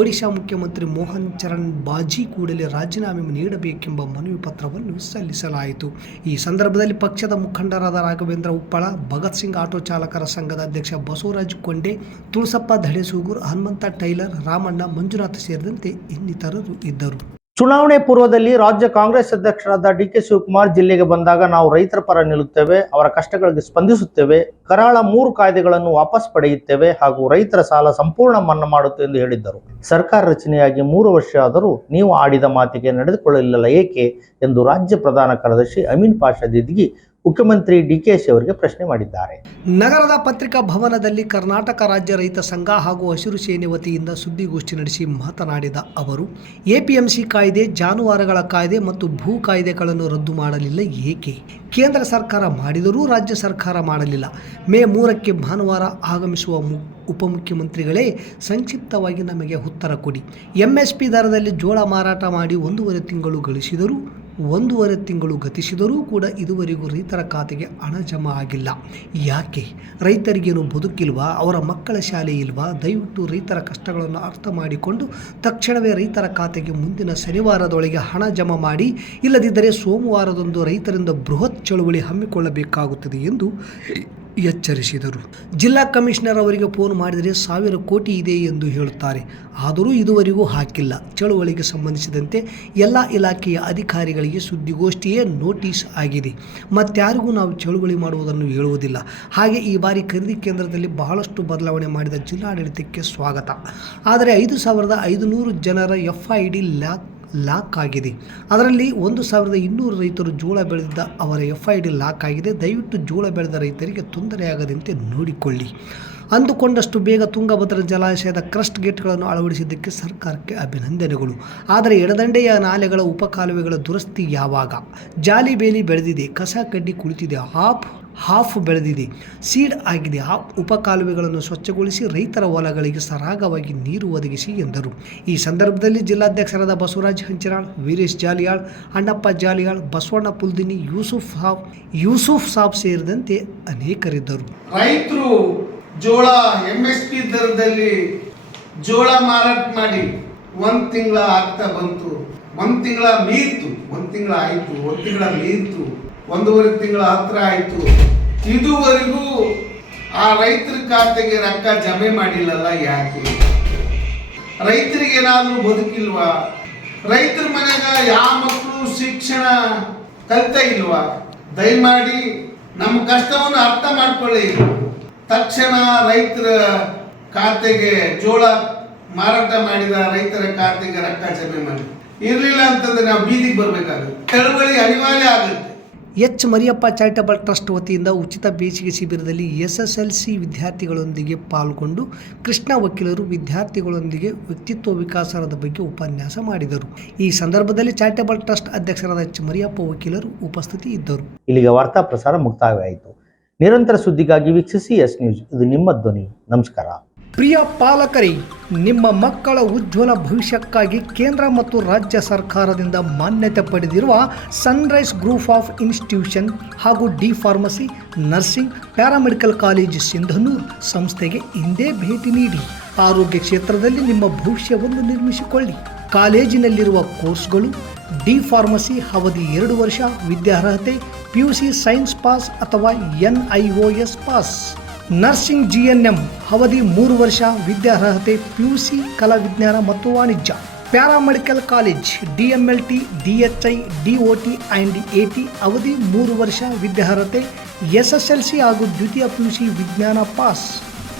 ಒಡಿಶಾ ಮುಖ್ಯಮಂತ್ರಿ ಮೋಹನ್ ಚರಣ್ ಬಾಜಿ ಕೂಡಲೇ ರಾಜೀನಾಮೆ ನೀಡಬೇಕೆಂಬ ಮನವಿ ಪತ್ರವನ್ನು ಸಲ್ಲಿಸಲಾಯಿತು. ಈ ಸಂದರ್ಭದಲ್ಲಿ ಪಕ್ಷದ ಮುಖಂಡರಾದ ರಾಘವೇಂದ್ರ ಉಪ್ಪಳ, ಭಗತ್ ಸಿಂಗ್ ಆಟೋ ಚಾಲಕರ ಸಂಘದ ಅಧ್ಯಕ್ಷ ಬಸವರಾಜ್ ಕೊಂಡೆ, ತುಳಸಪ್ಪ ಧಡೆಸೂಗೂರ್, ಹನುಮಂತ ಟೈಲರ್, ರಾಮಣ್ಣ, ಮಂಜುನಾಥ್ ಸೇರಿದಂತೆ ಇನ್ನಿತರರು ಇದ್ದರು. ಚುನಾವಣೆ ಪೂರ್ವದಲ್ಲಿ ರಾಜ್ಯ ಕಾಂಗ್ರೆಸ್ ಅಧ್ಯಕ್ಷರಾದ ಡಿಕೆ ಶಿವಕುಮಾರ್ ಜಿಲ್ಲೆಗೆ ಬಂದಾಗ ನಾವು ರೈತರ ಪರ ನಿಲ್ಲುತ್ತೇವೆ, ಅವರ ಕಷ್ಟಗಳಿಗೆ ಸ್ಪಂದಿಸುತ್ತೇವೆ, ಕರಾಳ 3 ಕಾಯ್ದೆಗಳನ್ನು ವಾಪಸ್ ಪಡೆಯುತ್ತೇವೆ ಹಾಗೂ ರೈತರ ಸಾಲ ಸಂಪೂರ್ಣ ಮನ್ನಾ ಮಾಡುತ್ತೇವೆ ಎಂದು ಹೇಳಿದ್ದರು. ಸರ್ಕಾರ ರಚನೆಯಾಗಿ 3 ವರ್ಷ ಆದರೂ ನೀವು ಆಡಿದ ಮಾತಿಗೆ ನಡೆದುಕೊಳ್ಳಲಿಲ್ಲ ಏಕೆ ಎಂದು ರಾಜ್ಯ ಪ್ರಧಾನ ಕಾರ್ಯದರ್ಶಿ ಅಮೀನ್ ಪಾಷಾ ದಿದ್ಗಿ ಮುಖ್ಯಮಂತ್ರಿ ಡಿಕೆಶಿ ಅವರಿಗೆ ಪ್ರಶ್ನೆ ಮಾಡಿದ್ದಾರೆ. ನಗರದ ಪತ್ರಿಕಾ ಭವನದಲ್ಲಿ ಕರ್ನಾಟಕ ರಾಜ್ಯ ರೈತ ಸಂಘ ಹಾಗೂ ಹಸಿರು ಸೇನೆ ವತಿಯಿಂದ ಸುದ್ದಿಗೋಷ್ಠಿ ನಡೆಸಿ ಮಾತನಾಡಿದ ಅವರು, ಎಪಿಎಂಸಿ ಕಾಯ್ದೆ, ಜಾನುವಾರುಗಳ ಕಾಯ್ದೆ ಮತ್ತು ಭೂ ಕಾಯ್ದೆಗಳನ್ನು ರದ್ದು ಮಾಡಲಿಲ್ಲ ಏಕೆ? ಕೇಂದ್ರ ಸರ್ಕಾರ ಮಾಡಿದರೂ ರಾಜ್ಯ ಸರ್ಕಾರ ಮಾಡಲಿಲ್ಲ. ಮೇ 3ಕ್ಕೆ ಭಾನುವಾರ ಆಗಮಿಸುವ ಉಪಮುಖ್ಯಮಂತ್ರಿಗಳೇ ಸಂಕ್ಷಿಪ್ತವಾಗಿ ನಮಗೆ ಉತ್ತರ ಕೊಡಿ. MSP ದರದಲ್ಲಿ ಜೋಳ ಮಾರಾಟ ಮಾಡಿ 1.5 ತಿಂಗಳು ಗಳಿಸಿದರೂ 1.5 ತಿಂಗಳು ಗತಿಸಿದರೂ ಕೂಡ ಇದುವರೆಗೂ ರೈತರ ಖಾತೆಗೆ ಹಣ ಜಮಾ ಆಗಿಲ್ಲ. ಯಾಕೆ? ರೈತರಿಗೇನು ಬದುಕಿಲ್ವಾ? ಅವರ ಮಕ್ಕಳ ಶಾಲೆ ಇಲ್ವಾ? ದಯವಿಟ್ಟು ರೈತರ ಕಷ್ಟಗಳನ್ನು ಅರ್ಥ ಮಾಡಿಕೊಂಡು ತಕ್ಷಣವೇ ರೈತರ ಖಾತೆಗೆ ಮುಂದಿನ ಶನಿವಾರದೊಳಗೆ ಹಣ ಜಮಾ ಮಾಡಿ, ಇಲ್ಲದಿದ್ದರೆ ಸೋಮವಾರದಂದು ರೈತರಿಂದ ಬೃಹತ್ ಚಳುವಳಿ ಹಮ್ಮಿಕೊಳ್ಳಬೇಕಾಗುತ್ತದೆ ಎಂದು ಎಚ್ಚರಿಸಿದರು. ಜಿಲ್ಲಾ ಕಮಿಷನರ್ ಅವರಿಗೆ ಫೋನ್ ಮಾಡಿದರೆ 1000 ಕೋಟಿ ಇದೆ ಎಂದು ಹೇಳುತ್ತಾರೆ. ಆದರೂ ಇದುವರೆಗೂ ಹಾಕಿಲ್ಲ. ಚಳುವಳಿಗೆ ಸಂಬಂಧಿಸಿದಂತೆ ಎಲ್ಲ ಇಲಾಖೆಯ ಅಧಿಕಾರಿಗಳಿಗೆ ಸುದ್ದಿಗೋಷ್ಠಿಯೇ ನೋಟಿಸ್ ಆಗಿದೆ. ಮತ್ತಾರಿಗೂ ನಾವು ಚಳುವಳಿ ಮಾಡುವುದನ್ನು ಹೇಳುವುದಿಲ್ಲ. ಹಾಗೆ ಈ ಬಾರಿ ಖರೀದಿ ಕೇಂದ್ರದಲ್ಲಿ ಬಹಳಷ್ಟು ಬದಲಾವಣೆ ಮಾಡಿದ ಜಿಲ್ಲಾಡಳಿತಕ್ಕೆ ಸ್ವಾಗತ. ಆದರೆ 5500 ಜನರ FID ಲಾಕ್ ಆಗಿದೆ. ಅದರಲ್ಲಿ 1200 ರೈತರು ಜೋಳ ಬೆಳೆದಿದ್ದ ಅವರ FID ಲಾಕ್ ಆಗಿದೆ. ದಯವಿಟ್ಟು ಜೋಳ ಬೆಳೆದ ರೈತರಿಗೆ ತೊಂದರೆಯಾಗದಂತೆ ನೋಡಿಕೊಳ್ಳಿ. ಅಂದುಕೊಂಡಷ್ಟು ಬೇಗ ತುಂಗಭದ್ರಾ ಜಲಾಶಯದ ಕ್ರಸ್ಟ್ ಗೇಟ್ಗಳನ್ನು ಅಳವಡಿಸಿದ್ದಕ್ಕೆ ಸರ್ಕಾರಕ್ಕೆ ಅಭಿನಂದನೆಗಳು. ಆದರೆ ಎಡದಂಡೆಯ ನಾಲೆಗಳ ಉಪಕಾಲುವೆಗಳ ದುರಸ್ತಿ ಯಾವಾಗ? ಜಾಲಿ ಬೇಲಿ ಬೆಳೆದಿದೆ, ಕಸ ಕಡ್ಡಿ ಕುಳಿತಿದೆ, ಹಾಫ್ ಬೆಳೆದಿದೆ, ಸೀಡ್ ಆಗಿದೆ. ಉಪಕಾಲುವೆಗಳನ್ನು ಸ್ವಚ್ಛಗೊಳಿಸಿ ರೈತರ ಹೊಲಗಳಿಗೆ ಸರಾಗವಾಗಿ ನೀರು ಒದಗಿಸಿ ಎಂದರು. ಈ ಸಂದರ್ಭದಲ್ಲಿ ಜಿಲ್ಲಾಧ್ಯಕ್ಷರಾದ ಬಸವರಾಜ್ ಹಂಚಿನಾಳ್, ವೀರೇಶ್ ಜಾಲಿಯಾಳ್, ಅಣ್ಣಪ್ಪ ಜಾಲಿಯಾಳ್, ಬಸವಣ್ಣ ಪುಲ್ದಿನಿ, ಯೂಸುಫ್ ಸಾಬ್ ಸೇರಿದಂತೆ ಅನೇಕರಿದ್ದರು. ರೈತರು ಜೋಳ MSP ದರದಲ್ಲಿ ಜೋಳ ಮಾರಾಟ ಮಾಡಿ 1 ತಿಂಗಳ ಆಗ್ತಾ ಬಂತು. 1 ತಿಂಗಳ ಮೀರಿತು, 1 ತಿಂಗಳ ಆಯಿತು, 1 ತಿಂಗಳ ಮೀರಿತು, 1.5 ತಿಂಗಳ ಹತ್ರ ಆಯಿತು. ಇದುವರೆಗೂ ಆ ರೈತರ ಖಾತೆಗೆ ರೊಕ್ಕ ಜಮೆ ಮಾಡಿಲ್ಲಲ್ಲ. ಯಾಕೆ? ರೈತರಿಗೆ ಏನಾದರೂ ಬದುಕಿಲ್ವಾ? ರೈತರ ಮನೆಗ ಯಾವ ಮಕ್ಕಳು ಶಿಕ್ಷಣ ಕಲಿತಾ ಇಲ್ವಾ? ದಯಮಾಡಿ ನಮ್ಮ ಕಷ್ಟವನ್ನು ಅರ್ಥ ಮಾಡ್ಕೊಳ್ಳಿ. ತಕ್ಷಣ ರೈತರ ಖಾತೆಗೆ ಜೋಳ ಮಾರಾಟ ಮಾಡಿದ ರೈತರ ಖಾತೆಗೆ ರೊಕ್ಕ ಜಮೆ ಮಾಡಿ. ಇರಲಿಲ್ಲ ಅಂತಂದ್ರೆ ನಾವು ಬೀದಿಗೆ ಬರಬೇಕಾಗುತ್ತೆ. ಚಳವಳಿ ಅನಿವಾರ್ಯ ಆಗುತ್ತೆ. ಎಚ್ ಮರಿಯಪ್ಪ ಚಾರಿಟಬಲ್ ಟ್ರಸ್ಟ್ ವತಿಯಿಂದ ಉಚಿತ ಬೇಸಿಗೆ ಶಿಬಿರದಲ್ಲಿ SSLC ವಿದ್ಯಾರ್ಥಿಗಳೊಂದಿಗೆ ಪಾಲ್ಗೊಂಡು ಕೃಷ್ಣ ವಕೀಲರು ವಿದ್ಯಾರ್ಥಿಗಳೊಂದಿಗೆ ವ್ಯಕ್ತಿತ್ವ ವಿಕಾಸದ ಬಗ್ಗೆ ಉಪನ್ಯಾಸ ಮಾಡಿದರು. ಈ ಸಂದರ್ಭದಲ್ಲಿ ಚಾರಿಟಬಲ್ ಟ್ರಸ್ಟ್ ಅಧ್ಯಕ್ಷರಾದ ಎಚ್ ಮರಿಯಪ್ಪ ವಕೀಲರು ಉಪಸ್ಥಿತಿ ಇದ್ದರು. ಇಲ್ಲಿಗೆ ವಾರ್ತಾ ಪ್ರಸಾರ ಮುಕ್ತಾಯವಾಯಿತು. ನಿರಂತರ ಸುದ್ದಿಗಾಗಿ ವೀಕ್ಷಿಸಿ S ನ್ಯೂಸ್. ಇದು ನಿಮ್ಮ ಧ್ವನಿ. ನಮಸ್ಕಾರ. ಪ್ರಿಯ ಪಾಲಕರೇ, ನಿಮ್ಮ ಮಕ್ಕಳ ಉಜ್ವಲ ಭವಿಷ್ಯಕ್ಕಾಗಿ ಕೇಂದ್ರ ಮತ್ತು ರಾಜ್ಯ ಸರ್ಕಾರದಿಂದ ಮಾನ್ಯತೆ ಪಡೆದಿರುವ ಸನ್ರೈಸ್ ಗ್ರೂಪ್ ಆಫ್ ಇನ್ಸ್ಟಿಟ್ಯೂಷನ್ ಹಾಗೂ D Pharmacy, nursing, paramedical college Sindhanur ಸಂಸ್ಥೆಗೆ ಇಂದೇ ಭೇಟಿ ನೀಡಿ ಆರೋಗ್ಯ ಕ್ಷೇತ್ರದಲ್ಲಿ ನಿಮ್ಮ ಭವಿಷ್ಯವನ್ನು ನಿರ್ಮಿಸಿಕೊಳ್ಳಿ. ಕಾಲೇಜಿನಲ್ಲಿರುವ ಕೋರ್ಸ್ಗಳು: ಡಿ ಫಾರ್ಮಸಿ ಅವಧಿ 2 ವರ್ಷ, ವಿದ್ಯಾರ್ಹತೆ PUC ಸೈನ್ಸ್ ಪಾಸ್ ಅಥವಾ NIOS ಪಾಸ್. ನರ್ಸಿಂಗ್ GNM ಅವಧಿ 3 ವರ್ಷ, ವಿದ್ಯಾರ್ಹತೆ PUC ಕಲಾ ವಿಜ್ಞಾನ ಮತ್ತು ವಾಣಿಜ್ಯ. Paramedical college DMLT, DHI, DOT and AT ಅವಧಿ 3 ವರ್ಷ, ವಿದ್ಯಾರ್ಹತೆ SSLC ಹಾಗೂ ದ್ವಿತೀಯ PUC ವಿಜ್ಞಾನ ಪಾಸ್.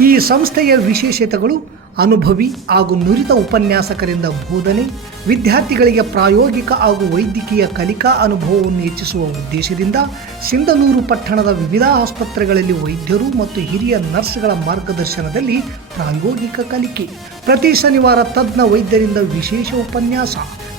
ಈ ಸಂಸ್ಥೆಯ ವಿಶೇಷತೆಗಳು: ಅನುಭವಿ ಹಾಗೂ ನುರಿತ ಉಪನ್ಯಾಸಕರಿಂದ ಬೋಧನೆ, ವಿದ್ಯಾರ್ಥಿಗಳಿಗೆ ಪ್ರಾಯೋಗಿಕ ಹಾಗೂ ವೈದ್ಯಕೀಯ ಕಲಿಕಾ ಅನುಭವವನ್ನು ಹೆಚ್ಚಿಸುವ ಉದ್ದೇಶದಿಂದ ಸಿಂಧನೂರು ಪಟ್ಟಣದ ವಿವಿಧ ಆಸ್ಪತ್ರೆಗಳಲ್ಲಿ ವೈದ್ಯರು ಮತ್ತು ಹಿರಿಯ ನರ್ಸ್ಗಳ ಮಾರ್ಗದರ್ಶನದಲ್ಲಿ ಪ್ರಾಯೋಗಿಕ ಕಲಿಕೆ. ಪ್ರತಿ ಶನಿವಾರ ತಜ್ಞ ವೈದ್ಯರಿಂದ ವಿಶೇಷ ಉಪನ್ಯಾಸ.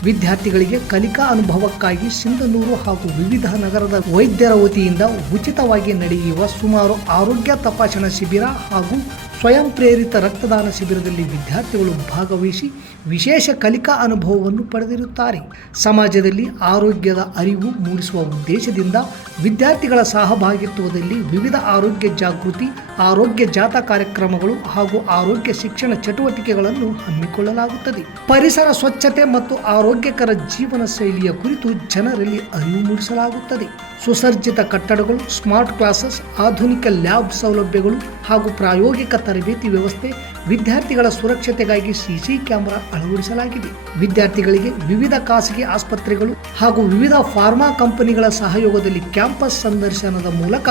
ವಿದ್ಯಾರ್ಥಿಗಳಿಗೆ ಕಲಿಕಾ ಅನುಭವಕ್ಕಾಗಿ ಸಿಂಧನೂರು ಹಾಗೂ ವಿವಿಧ ನಗರದ ವೈದ್ಯರ ವತಿಯಿಂದ ಉಚಿತವಾಗಿ ನಡೆಯುವ ಸುಮಾರು ಆರೋಗ್ಯ ತಪಾಸಣಾ ಶಿಬಿರ ಹಾಗೂ ಸ್ವಯಂ ಪ್ರೇರಿತ ರಕ್ತದಾನ ಶಿಬಿರದಲ್ಲಿ ವಿದ್ಯಾರ್ಥಿಗಳು ಭಾಗವಹಿಸಿ ವಿಶೇಷ ಕಲಿಕಾ ಅನುಭವವನ್ನು ಪಡೆದಿರುತ್ತಾರೆ. ಸಮಾಜದಲ್ಲಿ ಆರೋಗ್ಯದ ಅರಿವು ಮೂಡಿಸುವ ಉದ್ದೇಶದಿಂದ ವಿದ್ಯಾರ್ಥಿಗಳ ಸಹಭಾಗಿತ್ವದಲ್ಲಿ ವಿವಿಧ ಆರೋಗ್ಯ ಜಾಗೃತಿ, ಆರೋಗ್ಯ ಜಾಥಾ ಕಾರ್ಯಕ್ರಮಗಳು ಹಾಗೂ ಆರೋಗ್ಯ ಶಿಕ್ಷಣ ಚಟುವಟಿಕೆಗಳನ್ನು ಹಮ್ಮಿಕೊಳ್ಳಲಾಗುತ್ತದೆ. ಪರಿಸರ ಸ್ವಚ್ಛತೆ ಮತ್ತು ಆರೋಗ್ಯಕರ ಜೀವನ ಶೈಲಿಯ ಕುರಿತು ಜನರಲ್ಲಿ ಅರಿವು ಮೂಡಿಸಲಾಗುತ್ತದೆ. ಸುಸಜ್ಜಿತ ಕಟ್ಟಡಗಳು, ಸ್ಮಾರ್ಟ್ ಕ್ಲಾಸಸ್, ಆಧುನಿಕ ಲ್ಯಾಬ್ ಸೌಲಭ್ಯಗಳು ಹಾಗೂ ಪ್ರಾಯೋಗಿಕ ತರಬೇತಿ ವ್ಯವಸ್ಥೆ. ವಿದ್ಯಾರ್ಥಿಗಳ ಸುರಕ್ಷತೆಗಾಗಿ CC ಕ್ಯಾಮೆರಾ ಅಳವಡಿಸಲಾಗಿದೆ. ವಿದ್ಯಾರ್ಥಿಗಳಿಗೆ ವಿವಿಧ ಖಾಸಗಿ ಆಸ್ಪತ್ರೆಗಳು ಹಾಗೂ ವಿವಿಧ ಫಾರ್ಮಾ ಕಂಪನಿಗಳ ಸಹಯೋಗದಲ್ಲಿ ಕ್ಯಾಂಪಸ್ ಸಂದರ್ಶನದ ಮೂಲಕ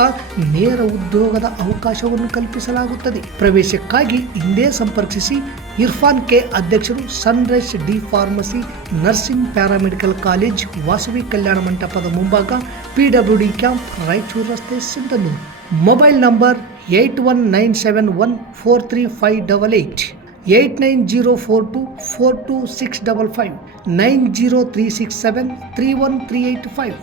ನೇರ ಉದ್ಯೋಗದ ಅವಕಾಶವನ್ನು ಕಲ್ಪಿಸಲಾಗುತ್ತದೆ. ಪ್ರವೇಶಕ್ಕಾಗಿ ಹಿಂದೆ ಸಂಪರ್ಕಿಸಿ. ಇರ್ಫಾನ್ K, ಅಧ್ಯಕ್ಷರು, Sunrise D Pharmacy, nursing, paramedical college, Vasavi Kalyana ಮಂಟಪದ ಮುಂಭಾಗ, PWD ಕ್ಯಾಂಪ್, ರಾಯಚೂರು ರಸ್ತೆ, ಸಿಂಧನೂರು. Mobile number 8197143588, 8904242655, 903673135.